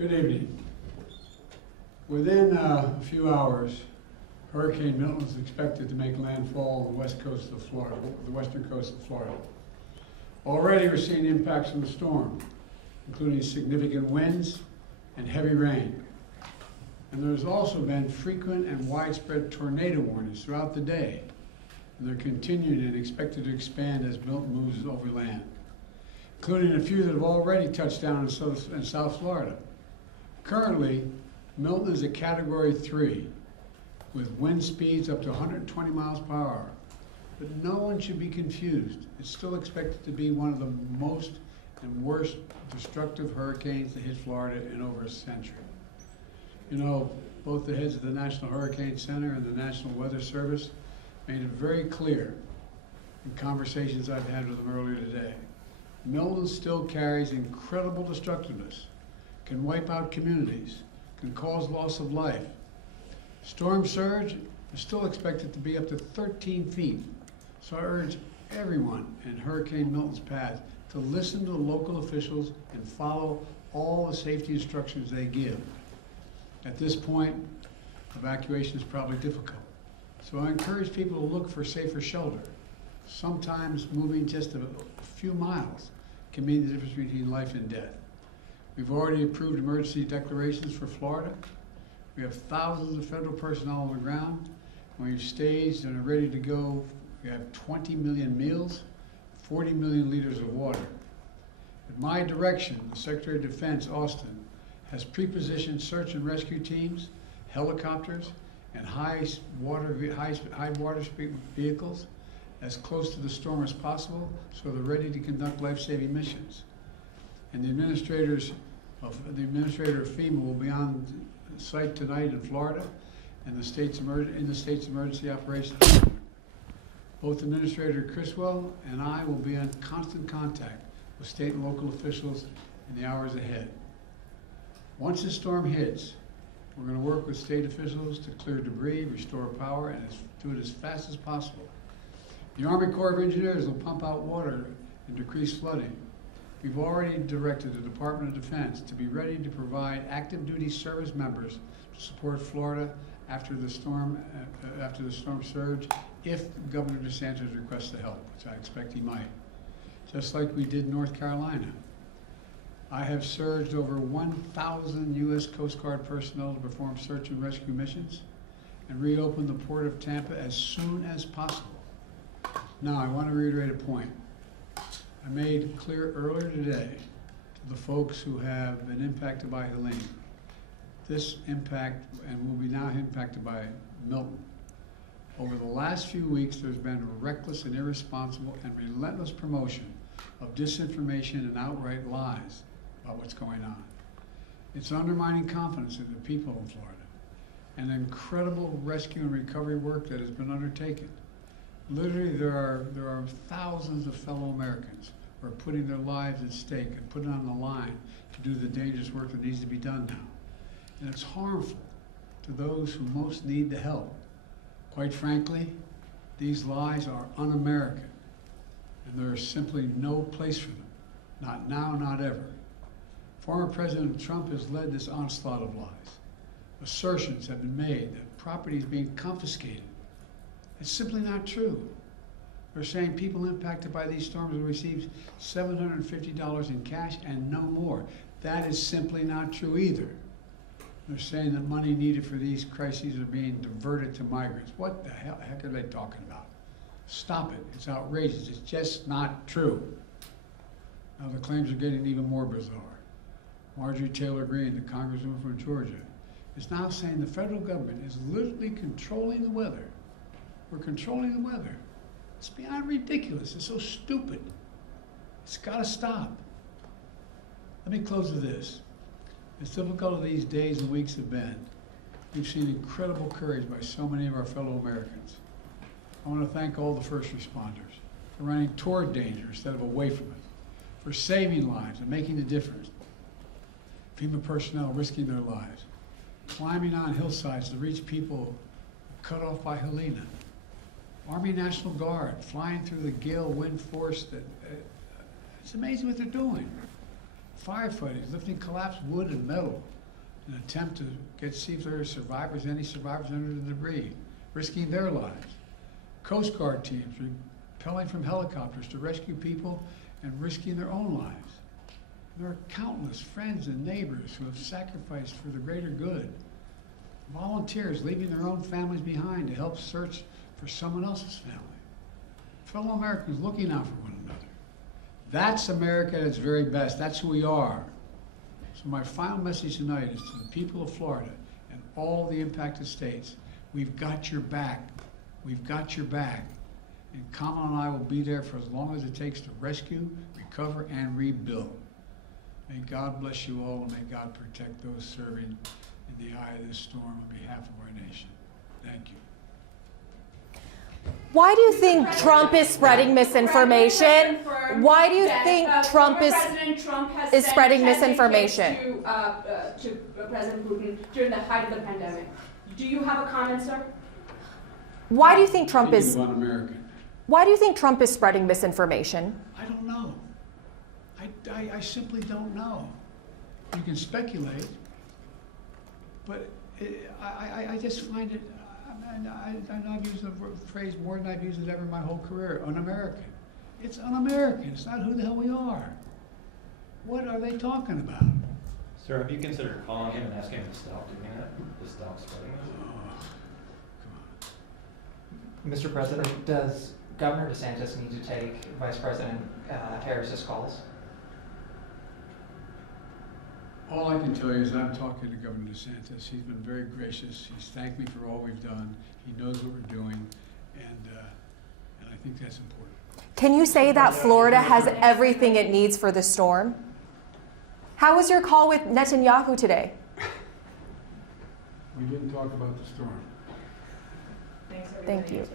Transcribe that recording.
Good evening. Within a few hours, Hurricane Milton is expected to make landfall on the west coast of Florida, the western coast of Florida. Already we're seeing impacts from the storm, including significant winds and heavy rain. And there's also been frequent and widespread tornado warnings throughout the day. And they're continuing and expected to expand as Milton moves over land, including a few that have already touched down in South Florida. Currently, Milton is a Category 3 with wind speeds up to 120 miles per hour. But no one should be confused. It's still expected to be one of the most and worst destructive hurricanes to hit Florida in over a century. You know, both the heads of the National Hurricane Center and the National Weather Service made it very clear in conversations I've had with them earlier today. Milton still carries incredible destructiveness, can wipe out communities, can cause loss of life. Storm surge is still expected to be up to 13 feet. So I urge everyone in Hurricane Milton's path to listen to the local officials and follow all the safety instructions they give. At this point, evacuation is probably difficult. So I encourage people to look for safer shelter. Sometimes moving just a few miles can mean the difference between life and death. We've already approved emergency declarations for Florida. We have thousands of federal personnel on the ground. We've staged and are ready to go. We have 20 million meals, 40 million liters of water. At my direction, the Secretary of Defense, Austin, has pre-positioned search and rescue teams, helicopters, and high water speed vehicles as close to the storm as possible, so they're ready to conduct life-saving missions. And the administrator of FEMA will be on site tonight in Florida, and in the state's emergency operations center. Both Administrator Criswell and I will be in constant contact with state and local officials in the hours ahead. Once the storm hits, we're going to work with state officials to clear debris, restore power, and do it as fast as possible. The Army Corps of Engineers will pump out water and decrease flooding. We've already directed the Department of Defense to be ready to provide active duty service members to support Florida after the storm surge, if Governor DeSantis requests the help, which I expect he might. Just like we did in North Carolina. I have surged over 1,000 U.S. Coast Guard personnel to perform search and rescue missions and reopen the Port of Tampa as soon as possible. Now, I want to reiterate a point I made clear earlier today to the folks who have been impacted by Helene. This impact, and will be now impacted by Milton. Over the last few weeks, there's been reckless and irresponsible and relentless promotion of disinformation and outright lies about what's going on. It's undermining confidence in the people in Florida and incredible rescue and recovery work that has been undertaken. Literally, there are thousands of fellow Americans who are putting their lives at stake and putting on the line to do the dangerous work that needs to be done now. And it's harmful to those who most need the help. Quite frankly, these lies are un-American, and there is simply no place for them. Not now, not ever. Former President Trump has led this onslaught of lies. Assertions have been made that property is being confiscated. It's simply not true. They're saying people impacted by these storms will receive $750 in cash and no more. That is simply not true either. They're saying that money needed for these crises are being diverted to migrants. What the heck are they talking about? Stop it. It's outrageous. It's just not true. Now the claims are getting even more bizarre. Marjorie Taylor Greene, the congresswoman from Georgia, is now saying the federal government is literally controlling the weather. We're controlling the weather. It's beyond ridiculous. It's so stupid. It's got to stop. Let me close with this. As difficult as these days and weeks have been, we've seen incredible courage by so many of our fellow Americans. I want to thank all the first responders for running toward danger instead of away from it, for saving lives and making a difference. FEMA personnel risking their lives, climbing on hillsides to reach people cut off by Helene. Army National Guard flying through the gale wind force that it's amazing what they're doing. Firefighters lifting collapsed wood and metal in an attempt to see if there are survivors, any survivors under the debris, risking their lives. Coast Guard teams rappelling from helicopters to rescue people and risking their own lives. There are countless friends and neighbors who have sacrificed for the greater good. Volunteers leaving their own families behind to help search for someone else's family. Fellow Americans looking out for one another. That's America at its very best. That's who we are. So my final message tonight is to the people of Florida and all the impacted states. We've got your back. We've got your back. And Kamala and I will be there for as long as it takes to rescue, recover, and rebuild. May God bless you all, and may God protect those serving in the eye of this storm on behalf of our nation. Thank you. Why do you think Trump is spreading misinformation? Why do you think Trump is spreading misinformation? To President Putin during the height of the pandemic. Do you have a comment, sir? Why do you think Trump is? Un-American. Why do you think Trump is spreading misinformation? I don't know. I simply don't know. You can speculate, but I just find it. I've used the phrase more than I've used it ever in my whole career. Un-American. It's un-American. It's not who the hell we are. What are they talking about? Sir, have you considered calling him and asking him to stop doing that? To stop spreading this? Come on. Mr. President, does Governor DeSantis need to take Vice President Harris's calls? All I can tell you is I'm talking to Governor DeSantis. He's been very gracious. He's thanked me for all we've done. He knows what we're doing, and I think that's important. Can you say that Florida has everything it needs for the storm? How was your call with Netanyahu today? We didn't talk about the storm. Thank you.